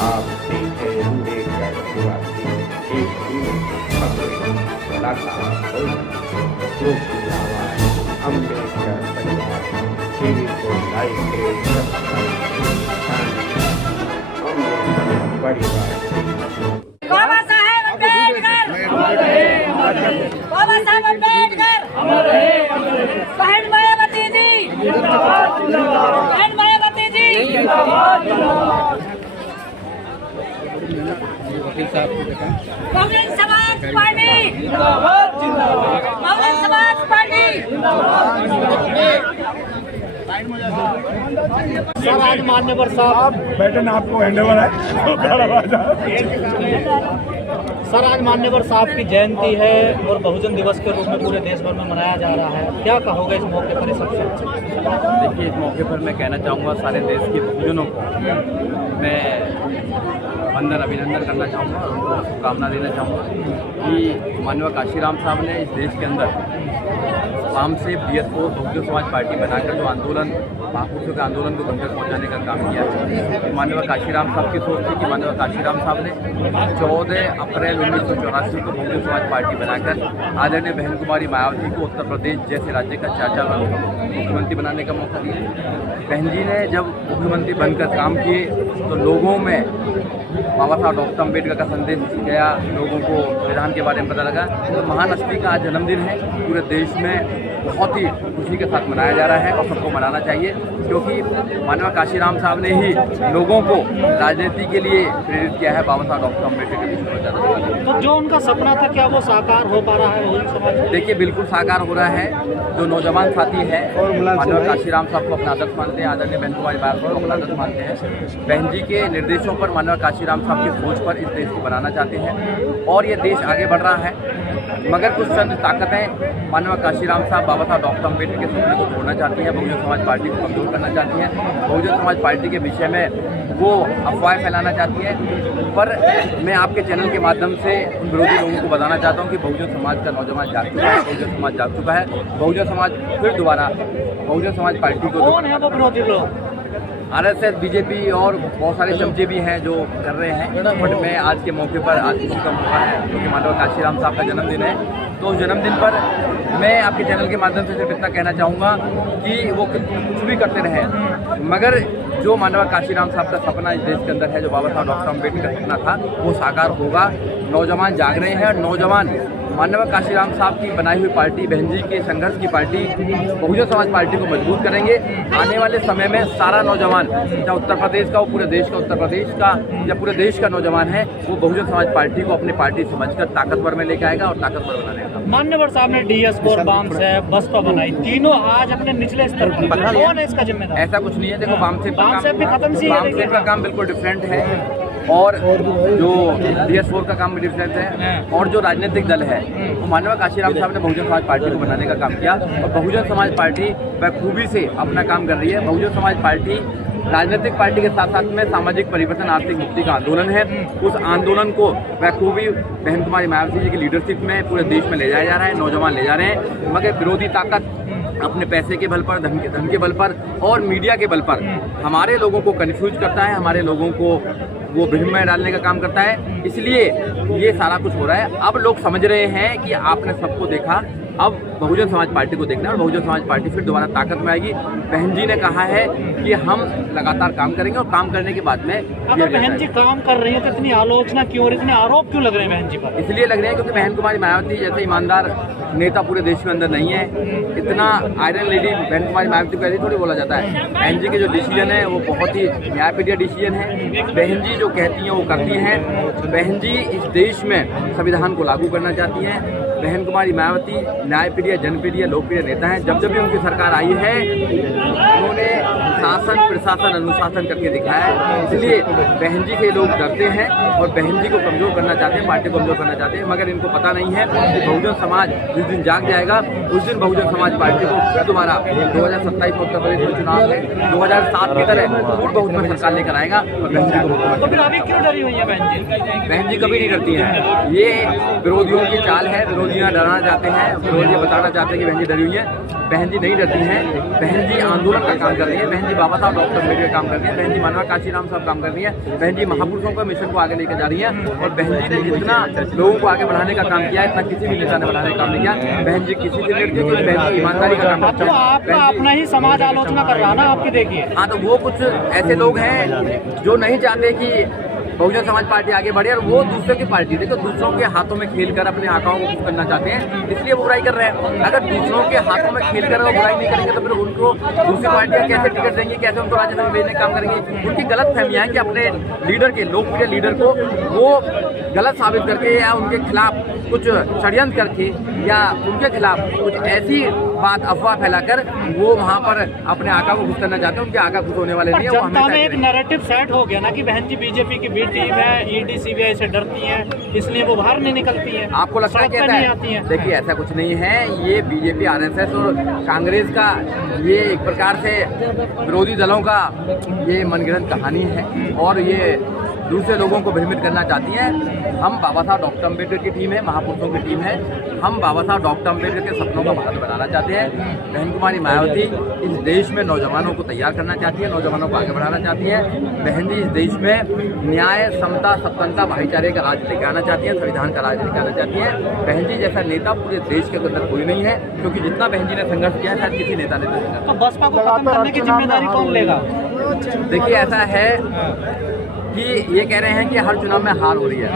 आप देखें अम्बेडकर निवासी एक लगातार जो की आवाज अम्बेडकर परिवार टीवी को लाइक अम्बेडकर परिवार बाबा साहेब अम्बेडकर बाबा साहेब अम्बेडकर बहन मायावती जी बहन Mayawati ji Bahujan Samaj party Bahujan Samaj party. Sir आज मान्यवर साहब बैठन आपको हैंडओवर है। सर आज मान्यवर साहब की जयंती है और बहुजन दिवस के रूप में पूरे देश भर में मनाया जा रहा है, क्या कहोगे इस मौके पर? सबसे देखिए, इस मौके पर मैं कहना चाहूँगा सारे देश के बहुजनों को मैं वंदन अभिनंदन करना चाहूँगा और उनको शुभकामना देना चाहूँगा कि माननीय काशीराम साहब ने इस देश के अंदर वाम से BS को बहुजन समाज पार्टी बनाकर जो आंदोलन महापुरुषों के आंदोलन को बंधक पहुँचाने का काम किया है। माननीय काशीराम साहब की सोच थी कि माननीय काशीराम साहब ने 14 अप्रैल 1984 को बहुजन समाज पार्टी बनाकर आदरणीय बहन कुमारी मायावती को उत्तर प्रदेश जैसे राज्य का 4 बार मुख्यमंत्री बनाने का मौका दिया। बहन जी ने जब मुख्यमंत्री बनकर काम किए तो लोगों में बाबा साहब डॉक्टर अम्बेडकर का संदेश गया, लोगों को संविधान के बारे में पता लगा। तो महान हस्ती का आज जन्मदिन है, पूरे देश में बहुत ही खुशी के साथ मनाया जा रहा है और सबको मनाना चाहिए, क्योंकि माननीय काशीराम साहब ने ही लोगों को राजनीति के लिए प्रेरित किया है। बाबा साहब डॉक्टर अम्बेडकर के विषय में ज़्यादा। तो जो उनका सपना था क्या वो साकार हो पा रहा है बहुजन समाज? देखिए, बिल्कुल साकार हो रहा है। जो नौजवान साथी है माननीय काशीराम साहब को अपना आदर्श मानते हैं, आदरणीय बहन कुमारी मायावती को अपना आदर्श मानते हैं। बहन जी के निर्देशों पर माननीय काशीराम साहब की सोच पर इस देश को बनाना चाहते हैं और ये देश आगे बढ़ रहा है। मगर कुछ चंद ताकतें माननीय काशीराम साहब बाबा साहब डॉक्टर अम्बेडकर के सपने को तोड़ना चाहती है, बहुजन समाज पार्टी को कमजोर करना चाहती है, बहुजन समाज पार्टी के विषय में वो अफवाहें फैलाना चाहती है। पर मैं आपके चैनल के माध्यम से उन विरोधी लोगों को बताना चाहता हूँ कि बहुजन समाज का नौजवान जाग चुका है, बहुजन समाज जाग चुका है। बहुजन समाज फिर दोबारा बहुजन समाज पार्टी को कौन है वो विरोधी लोग? RSS BJP और बहुत सारे चमचे भी हैं जो कर रहे हैं। बट मैं आज के मौके पर, आज खुशी का मौका है क्योंकि माननीय काशीराम साहब का जन्मदिन है, तो उस जन्मदिन पर मैं आपके चैनल के माध्यम से सिर्फ इतना कहना चाहूँगा कि वो कुछ भी करते रहे, मगर जो माननीय काशीराम साहब का सपना इस देश के अंदर है, जो बाबा साहब डॉक्टर अम्बेडकर का सपना था, वो साकार होगा। नौजवान जाग रहे हैं और नौजवान माननीय काशीराम साहब की बनाई हुई पार्टी, बहन जी के संघर्ष की पार्टी बहुजन समाज पार्टी को मजबूत करेंगे। आने वाले समय में सारा नौजवान, चाहे उत्तर प्रदेश का हो, पूरे देश का, उत्तर प्रदेश का या पूरे देश का नौजवान है, वो बहुजन समाज पार्टी को अपनी पार्टी समझकर ताकतवर में लेकर आएगा और ताकतवर बनाएगा। मान्यवर साहब ने DS को बाम से बसपा बनाई, तीनों आज अपने निचले स्तर पर, कौन है इसका जिम्मेदार? ऐसा कुछ नहीं है। देखो, वाम से भी खत्म सी है, वाम से का काम बिल्कुल डिफरेंट है और जो DS4 का काम भी डिफरेंट है। और जो राजनीतिक दल है वो माननीय काशीराम साहब ने बहुजन समाज पार्टी को बनाने का काम किया और बहुजन समाज पार्टी बखूबी से अपना काम कर रही है। बहुजन समाज पार्टी राजनीतिक पार्टी के साथ साथ में सामाजिक परिवर्तन, आर्थिक मुक्ति का आंदोलन है। उस आंदोलन को बखूबी बहन कुमारी मायावती जी की लीडरशिप में पूरे देश में ले जाया जा रहा है, नौजवान ले जा रहे हैं। मगर विरोधी ताकत अपने पैसे के बल पर, धन के बल पर और मीडिया के बल पर हमारे लोगों को कन्फ्यूज करता है, हमारे लोगों को वो भ्रम में डालने का काम करता है। इसलिए ये सारा कुछ हो रहा है। अब लोग समझ रहे हैं कि आपने सबको देखा, अब बहुजन समाज पार्टी को देखना है और बहुजन समाज पार्टी फिर दोबारा ताकत में आएगी। बहन जी ने कहा है कि हम लगातार काम करेंगे और काम करने के बाद में अगर बहन जी काम कर रही है तो इतनी आलोचना क्यों और इतने आरोप क्यों लग रहे हैं बहन जी पर? इसलिए लग रहे हैं क्योंकि बहन कुमारी मायावती जैसे ईमानदार नेता पूरे देश के अंदर नहीं है। इतना आयरन लेडी बहन कुमारी मायावती को ऐसे थोड़ी बोला जाता है। बहन जी के जो डिसीजन है वो बहुत ही न्यायप्रिय डिसीजन है। बहन जी जो कहती हैं वो करती हैं। बहन जी इस देश में संविधान को लागू करना चाहती हैं। बहन कुमारी मायावती न्यायप्रिय, जनप्रिय, लोकप्रिय नेता हैं। जब जब भी उनकी सरकार आई है उन्होंने शासन, प्रशासन, अनुशासन करके दिखाया है। इसलिए बहन जी से लोग डरते हैं और बहन जी को कमजोर करना चाहते हैं, पार्टी को कमजोर करना चाहते हैं। मगर इनको पता नहीं है कि बहुजन समाज जिस दिन जाग जाएगा उस दिन बहुजन समाज पार्टी को फिर दोबारा 2027 में उत्तर प्रदेश में चुनाव में 2007 की तरह और बहुत में सरकार लेकर आएगा और बहन जी को। तो फिर अभी क्यों डरी हुई है बहन जी? बहन जी कभी नहीं डरती हैं। ये विरोधियों की चाल है, विरोधी विरोधियाँ डराना चाहते हैं, विरोधी बताना चाहते हैं कि बहन जी डरी हुई है। बहन जी नहीं डरती हैं। बहन जी आंदोलन का काम कर रही है। बहन जी बाबा साहब डॉक्टर अम्बेडकर का काम कर रही है। बहन जी मानवा काशीराम साहब काम कर रही है। बहन जी महापुरुषों का मिशन को आगे लेकर जा रही है। और बहन जी ने जितना लोगों को आगे बढ़ाने का काम किया है, इतना किसी भी नेता ने बढ़ाने का काम नहीं किया। बहन जी किसी से लड़ती है, बहन जी ईमानदारी का काम करती है। आपका अपना ही समाज आलोचना कर रहा ना आपकी, देखिए। हाँ, तो वो कुछ ऐसे लोग हैं जो नहीं चाहते कि बहुजन समाज पार्टी आगे बढ़े, और वो दूसरे की पार्टी देखो दूसरों के हाथों में खेलकर अपने आकाओं को खुश करना चाहते हैं, इसलिए वो बुराई कर रहे हैं। अगर दूसरों के हाथों में खेलकर वो बुराई नहीं करेंगे तो फिर उनको दूसरी पार्टियां कैसे टिकट देंगी, कैसे उनको राज्यसभा में भेजने का काम करेंगी। उनकी गलत फहमियां हैं कि अपने लीडर के, लोकप्रिय लीडर को वो गलत साबित करके या उनके खिलाफ कुछ षड्यंत्र करके या उनके खिलाफ कुछ ऐसी बात अफवाह फैलाकर वो वहाँ पर अपने आका को खुश करना चाहते हैं। उनके आका खुश होने वाले नहीं है। जनता में एक नैरेटिव सेट हो गया ना कि बहन जी बीजेपी की बी टीम है, ईडी सीबीआई से डरती हैं, इसलिए वो बाहर नहीं निकलती हैं। आपको लगता है कि ऐसा है? देखिए, ऐसा कुछ नहीं है। ये बीजेपी, आरएसएस और कांग्रेस का ये एक प्रकार से विरोधी दलों का ये मनगढ़ंत कहानी है और ये दूसरे लोगों को भ्रमित करना चाहती हैं। हम बाबा साहब डॉक्टर अम्बेडकर की टीम है, महापुरुषों की टीम है। हम बाबा साहब डॉक्टर अम्बेडकर के सपनों का भारत बनाना चाहते हैं। बहन कुमारी मायावती इस देश में नौजवानों को तैयार करना चाहती है, नौजवानों को आगे बढ़ाना चाहती है। बहन जी इस देश में न्याय, समता, सत्ता, भाईचारे का राज लेकर आना चाहती है, संविधान का राज लेकर आना चाहती है। बहन जी जैसा नेता पूरे देश के अंदर कोई नहीं है, क्योंकि जितना बहन जी ने संघर्ष किया है शायद किसी नेता ने नहीं। तो बसपा को खत्म करने की जिम्मेदारी कौन लेगा? देखिए, ऐसा है कि ये कह रहे हैं कि हर चुनाव में हार हो रही है।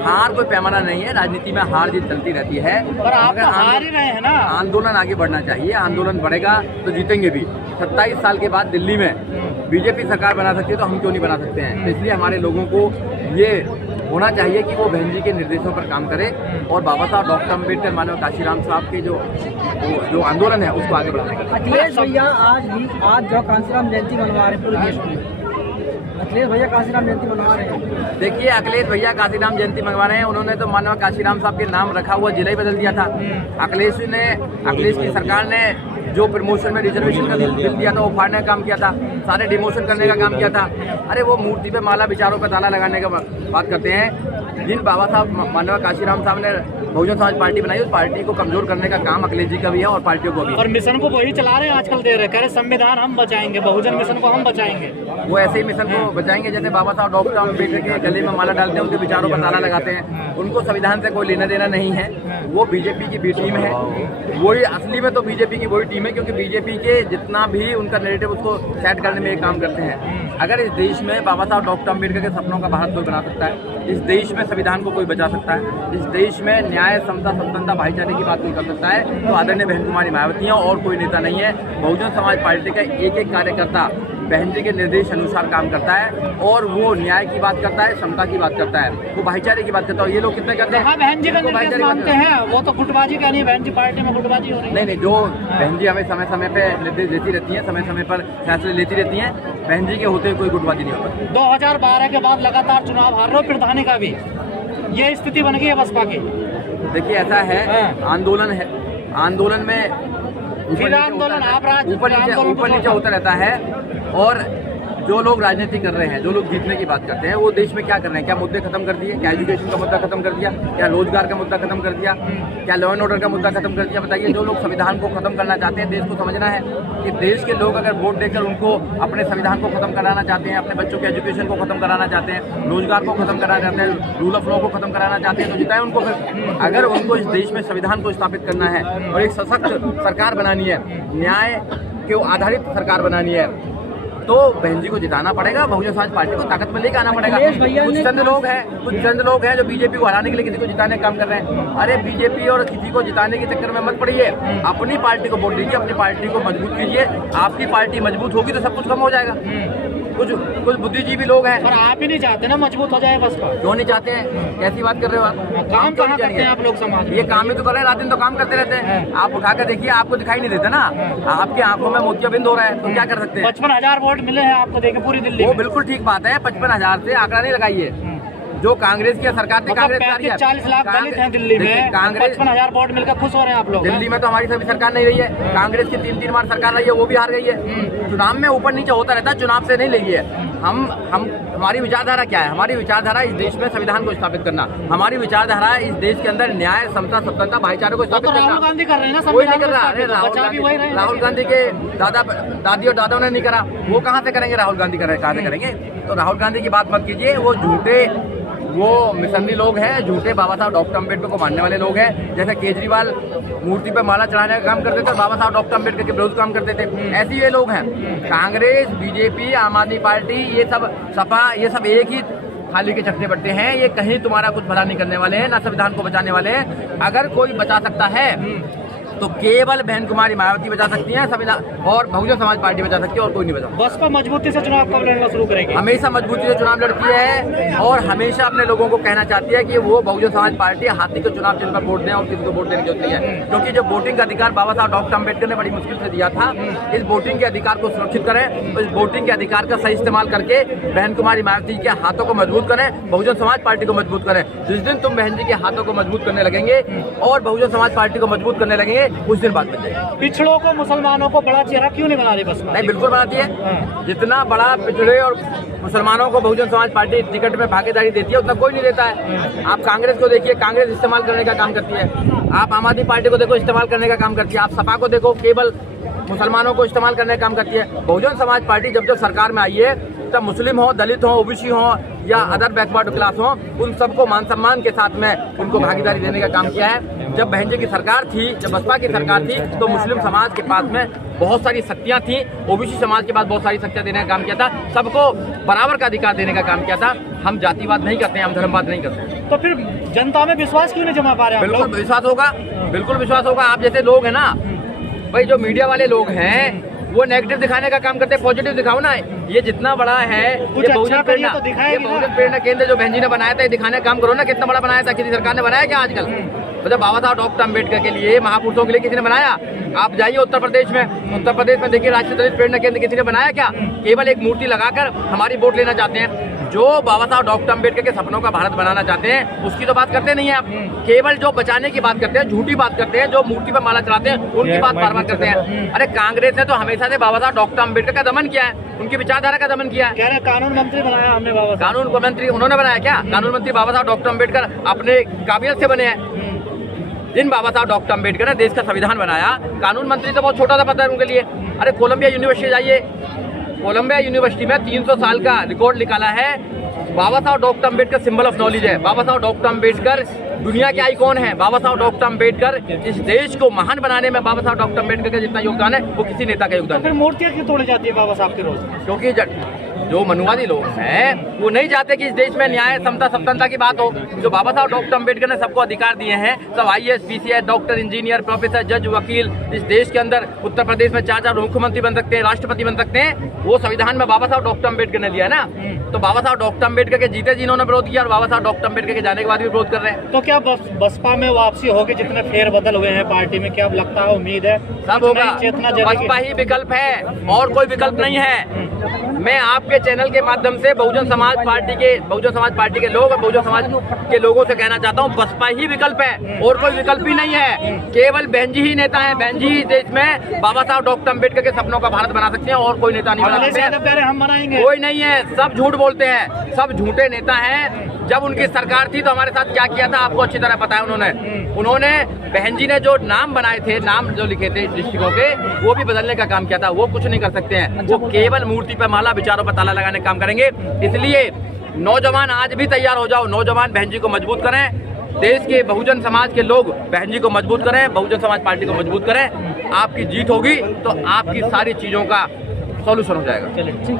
हार कोई पैमाना नहीं है, राजनीति में हार जीत चलती रहती है। पर आप हार ही रहे हैं ना। आंदोलन आगे बढ़ना चाहिए, आंदोलन बढ़ेगा तो जीतेंगे भी। 27 साल के बाद दिल्ली में बीजेपी सरकार बना सकती है तो हम क्यों नहीं बना सकते हैं। इसलिए हमारे लोगों को ये होना चाहिए कि वो बहन जी के निर्देशों पर काम करे और बाबा साहब डॉक्टर अम्बेडकर, मानव काशीराम साहब के जो आंदोलन है उसको आगे बढ़ाने का। अखिलेश भैया आज जो काशीराम जयंती मनवा रहे पूरे देश में, अखिलेश भैया काशीराम जयंती मनवा रहे हैं। देखिए, अखिलेश भैया काशीराम जयंती मंगवा रहे हैं। उन्होंने तो मानव काशीराम साहब के नाम रखा हुआ जिला ही बदल दिया था। अखिलेश की सरकार ने जो प्रमोशन में रिजर्वेशन का बिल दिया था वो फाड़ने का काम किया था, सारे डिमोशन करने का काम किया था। अरे वो मूर्ति पे माला, विचारों पे ताला लगाने का बात करते हैं। जिन बाबा साहब मानव काशीराम साहब ने बहुजन समाज पार्टी बनाई, उस पार्टी को कमजोर करने का काम अखिलेश जी का भी है और पार्टियों को भी। और मिशन को वही चला रहे हैं आजकल, दे रहे, कह रहे संविधान हम बचाएंगे, बहुजन मिशन को हम बचाएंगे। वो ऐसे ही मिशन को बचाएंगे जैसे बाबा साहब डॉक्टर अम्बेडकर के गले में माला डालते हैं, उनके विचारों पर ताला लगाते हैं। उनको संविधान से कोई लेना देना नहीं है। वो बीजेपी की बी टीम है, वही असली में तो बीजेपी की वही टीम है, क्योंकि बीजेपी के जितना भी उनका नैरेटिव उसको सेट करने में काम करते हैं। अगर इस देश में बाबा साहब डॉक्टर अम्बेडकर के सपनों का भारत कोई बना सकता है, इस देश में संविधान को कोई बचा सकता है, इस देश में न्याय, समता, सत्ता, भाईचारे की बात कोई कर सकता है, तो आदरणीय बहन कुमारी मायावती है और कोई नेता नहीं है। बहुजन समाज पार्टी का एक एक कार्यकर्ता बहन जी के निर्देश अनुसार काम करता है और वो न्याय की बात करता है, समता की बात करता है, वो भाईचारे की बात करता है। ये लोग कितने करते हैं? बहन जी का निर्देश मानते हैं, वो तो गुटबाजी का नहीं, बहन जी पार्टी में गुटबाजी हो रही है। नहीं, जो बहन जी हमें समय समय पे निर्देश देती रहती हैं, समय समय पर फैसले लेती रहती हैं। बहन जी के होते कोई गुटबाजी नहीं होता। 2012 के बाद लगातार चुनाव हार रहे हो, प्रधानी का भी ये स्थिति बन गई है बसपा की। देखिए, ऐसा है, आंदोलन है, आंदोलन में ऊपर नीचे होता रहता है। और जो लोग राजनीति कर रहे हैं, जो लोग जीतने की बात करते हैं, वो देश में क्या कर रहे हैं? क्या मुद्दे खत्म कर दिए? क्या एजुकेशन का मुद्दा खत्म कर दिया? क्या रोजगार का मुद्दा खत्म कर दिया? क्या लॉ एंड ऑर्डर का मुद्दा खत्म कर दिया? बताइए। जो लोग संविधान को खत्म करना चाहते हैं, देश को समझना है कि देश के लोग अगर वोट देकर उनको अपने संविधान को खत्म कराना चाहते हैं, अपने बच्चों के एजुकेशन को खत्म कराना चाहते हैं, रोजगार को खत्म कराना चाहते हैं, रूल ऑफ लॉ को खत्म कराना चाहते हैं, तो जिताए उनको। फिर अगर उनको इस देश में संविधान को स्थापित करना है और एक सशक्त सरकार बनानी है, न्याय के आधारित सरकार बनानी है, तो बहन जी को जिताना पड़ेगा। बहुजन समाज पार्टी को ताकत में लेकर आना पड़ेगा। कुछ चंद लोग हैं जो बीजेपी को हराने के लिए किसी को जिताने का काम कर रहे हैं। अरे बीजेपी और किसी को जिताने के चक्कर में मत पड़िए, अपनी पार्टी को वोट दीजिए, अपनी पार्टी को मजबूत कीजिए। आपकी पार्टी मजबूत होगी तो सब कुछ कम हो जाएगा। कुछ बुद्धिजीवी लोग हैं। और आप ही नहीं चाहते ना मजबूत हो जाए बसपा? क्यों नहीं चाहते हैं? कैसी बात कर रहे हो आप? काम कहाँ करते हैं आप लोग समाज में? ये काम ही तो कर रहे हैं, रात दिन तो काम करते रहते हैं। आप उठा कर देखिए, आपको दिखाई नहीं देता ना, आपकी आंखों में मोतियाबिंद हो रहा है, तो क्या कर सकते हैं? 55,000 वोट मिले हैं आपको, देखे पूरी दिल्ली। वो बिल्कुल ठीक बात है, 55,000 से आंकड़ा नहीं लगाइए। जो कांग्रेस की सरकार थी, कांग्रेस 40 लाख दलित हैं दिल्ली में, कांग्रेस 55,000 वोट मिलकर खुश हो रहे हैं आप लोग। दिल्ली में तो हमारी सभी सरकार नहीं रही है, कांग्रेस की 3 बार सरकार रही है, वो भी हार गई है। चुनाव में ऊपर नीचे होता रहता है, चुनाव से नहीं लगी है। हमारी विचारधारा क्या है? हमारी विचारधारा इस देश में संविधान को स्थापित करना, हमारी विचारधारा इस देश के अंदर न्याय, समता, स्वतंत्रता, भाईचारे को स्थापित करना। राहुल गांधी कर रहे हैं ना, कोई नहीं कर रहा। अरे राहुल गांधी के दादी और दादाओं ने नहीं करा, वो कहाँ से करेंगे? राहुल गांधी कर रहे, कहाँ से करेंगे? तो राहुल गांधी की बात मत कीजिए, वो झूठे, वो मिशनरी लोग हैं, झूठे बाबा साहब डॉक्टर अम्बेडकर को मानने वाले लोग हैं। जैसे केजरीवाल मूर्ति पर माला चढ़ाने का काम करते थे, बाबा साहब डॉक्टर अम्बेडकर के विरोध काम करते थे, ऐसे ये लोग हैं। कांग्रेस, बीजेपी, आम आदमी पार्टी, ये सब सपा, ये सब एक ही थाली के चट्टे बट्टे हैं। ये कहीं तुम्हारा कुछ भला नहीं करने वाले हैं, ना संविधान को बचाने वाले हैं। अगर कोई बचा सकता है तो केवल बहन कुमारी मायावती बचा सकती है, संविधान और बहुजन समाज पार्टी बचा सकती है, और कोई नहीं बचा। बसपा मजबूती से चुनाव कब लड़ना शुरू करेगी? हमेशा मजबूती से चुनाव लड़ती है और हमेशा अपने लोगों को कहना चाहती है कि वो बहुजन समाज पार्टी हाथी को चुनाव चिन्ह पर वोट दें और किसी को वोट देने की जरूरत नहीं है। क्योंकि जब वोटिंग का अधिकार बाबा साहब डॉक्टर अम्बेडकर ने बड़ी मुश्किल से दिया था, इस वोटिंग के अधिकार को सुरक्षित करें, तो इस वोटिंग के अधिकार का सही इस्तेमाल करके बहन कुमारी मायावती के हाथों को मजबूत करें, बहुजन समाज पार्टी को मजबूत करें। जिस दिन तुम बहन जी के हाथों को मजबूत करने लगेंगे और बहुजन समाज पार्टी को मजबूत करने लगेंगे, उस दिन बात। पिछड़ों को, मुसलमानों को बड़ा चेहरा क्यों नहीं बना रही बसपा? नहीं, बिल्कुल बनाती है। जितना बड़ा पिछड़े और मुसलमानों को बहुजन समाज पार्टी टिकट में भागीदारी देती है, उतना कोई नहीं देता है। आप कांग्रेस को देखिए, कांग्रेस इस्तेमाल करने का काम करती है। आप आम आदमी पार्टी को देखो, इस्तेमाल करने का काम करती है। आप सपा को देखो, केवल मुसलमानों को इस्तेमाल करने का काम करती है। बहुजन समाज पार्टी जब सरकार में आई है, तब मुस्लिम हो, दलित हो, ओबीसी हो या अदर बैकवर्ड क्लास हो, उन सबको मान सम्मान के साथ में उनको भागीदारी देने का काम किया है। जब बहन जी की सरकार थी, जब बसपा की सरकार थी, तो मुस्लिम समाज के पास में बहुत सारी शक्तियां थी, ओबीसी समाज के पास बहुत सारी शक्तियां देने का काम किया था, सबको बराबर का अधिकार देने का काम किया था। हम जातिवाद नहीं करते हैं, हम धर्मवाद नहीं करते। तो फिर जनता में विश्वास क्यों नहीं जमा पा रहे हैं? बिल्कुल विश्वास होगा, बिल्कुल विश्वास होगा। आप जैसे लोग हैं ना भाई, जो मीडिया वाले लोग हैं, वो नेगेटिव दिखाने का काम करते हैं, पॉजिटिव दिखाओ ना। ये जितना बड़ा है, ये बहुजन प्रेरणा, ये बहुजन प्रेरणा केंद्र जो बहन जी ने बनाया था, ये दिखाने का काम करो ना, कितना बड़ा बनाया था। किसी सरकार ने बनाया क्या आजकल? मतलब बाबा साहब डॉक्टर अम्बेडकर के लिए, महापुरुषों के लिए किसी ने बनाया? आप जाइए उत्तर प्रदेश में देखिए, राष्ट्रीय दलित प्रेरणा केंद्र किसी ने बनाया क्या? केवल एक मूर्ति लगाकर हमारी वोट लेना चाहते हैं। जो बाबा साहब डॉक्टर अम्बेडकर के सपनों का भारत बनाना चाहते हैं, उसकी तो बात करते नहीं है आप। केवल जो बचाने की बात करते हैं, झूठी बात करते हैं, जो मूर्ति पर माला चढ़ाते हैं, उनकी बात बार बार करते हैं। अरे कांग्रेस ने तो हमेशा से बाबा साहब डॉक्टर अम्बेडकर का दमन किया है, उनकी विचारधारा का दमन किया है। कह रहे कानून मंत्री बनाया हमने बाबा साहब। कानून मंत्री उन्होंने बनाया क्या? कानून मंत्री बाबा साहब डॉक्टर अम्बेडकर अपने काबिलियत से बने हैं। जिन बाबा साहब डॉक्टर अम्बेडकर ने देश का संविधान बनाया, कानून मंत्री तो बहुत छोटा सा पता है उनके लिए। अरे कोलंबिया यूनिवर्सिटी जाइए, कोलंबिया यूनिवर्सिटी में 300 साल का रिकॉर्ड निकाला है। बाबा साहब doctor Ambedkar symbol of knowledge है। बाबा साहब डॉक्टर अम्बेडकर दुनिया के आइकॉन है। बाबा साहब डॉक्टर अम्बेडकर इस देश को महान बनाने में बाबा साहब डॉक्टर अम्बेडकर का जितना योगदान है, वो किसी नेता का योगदान फिर मूर्तियां क्यों तोड़ी जाती है बाबा साहब की रोज? क्योंकि जो मनुवादी लोग हैं, वो नहीं चाहते कि इस देश में न्याय, समता, स्वतंत्रता की बात हो। जो बाबा साहब डॉक्टर अम्बेडकर ने सबको अधिकार दिए हैं, सब IAS, PCS, doctor, engineer, professor, जज, वकील, इस देश के अंदर उत्तर प्रदेश में 4 मुख्यमंत्री बन सकते हैं, राष्ट्रपति बन सकते हैं, वो संविधान में बाबा साहब डॉक्टर अम्बेडकर ने दिया ना। तो बाबा साहब डॉक्टर अम्बेडकर के जीते जी इन्होंने विरोध किया, और बाबा साहब डॉक्टर अम्बेडकर के जाने के बाद भी विरोध कर रहे हैं। तो क्या बसपा में वापसी होगी? जितने फेरबदल हुए हैं पार्टी में, क्या लगता है, उम्मीद है सब होगा? बसपा ही विकल्प है, और कोई विकल्प नहीं है। मैं आपके चैनल के माध्यम से बहुजन समाज पार्टी के लोग और बहुजन समाज के लोगों से कहना चाहता हूँ, बसपा ही विकल्प है, और कोई विकल्प ही नहीं है। केवल बहन जी ही नेता है, बहन जी ही देश में बाबा साहब डॉक्टर अम्बेडकर के सपनों का भारत बना सकते हैं, और कोई नेता नहीं बना सकते। हम बनाएंगे? कोई नहीं है, सब झूठ बोलते हैं, सब झूठे नेता हैं। जब उनकी सरकार थी तो हमारे साथ क्या किया था आपको अच्छी तरह पता है। उन्होंने बहन जी ने जो नाम बनाए थे, नाम जो लिखे थे डिस्ट्रिक्टों के, वो भी बदलने का काम किया था। वो कुछ नहीं कर सकते हैं, वो केवल मूर्ति पर माला, विचारों पर ताला लगाने का काम करेंगे। इसलिए नौजवान आज भी तैयार हो जाओ, नौजवान बहन जी को मजबूत करें, देश के बहुजन समाज के लोग बहन जी को मजबूत करें, बहुजन समाज पार्टी को मजबूत करें। आपकी जीत होगी तो आपकी सारी चीजों का सॉल्यूशन हो जाएगा।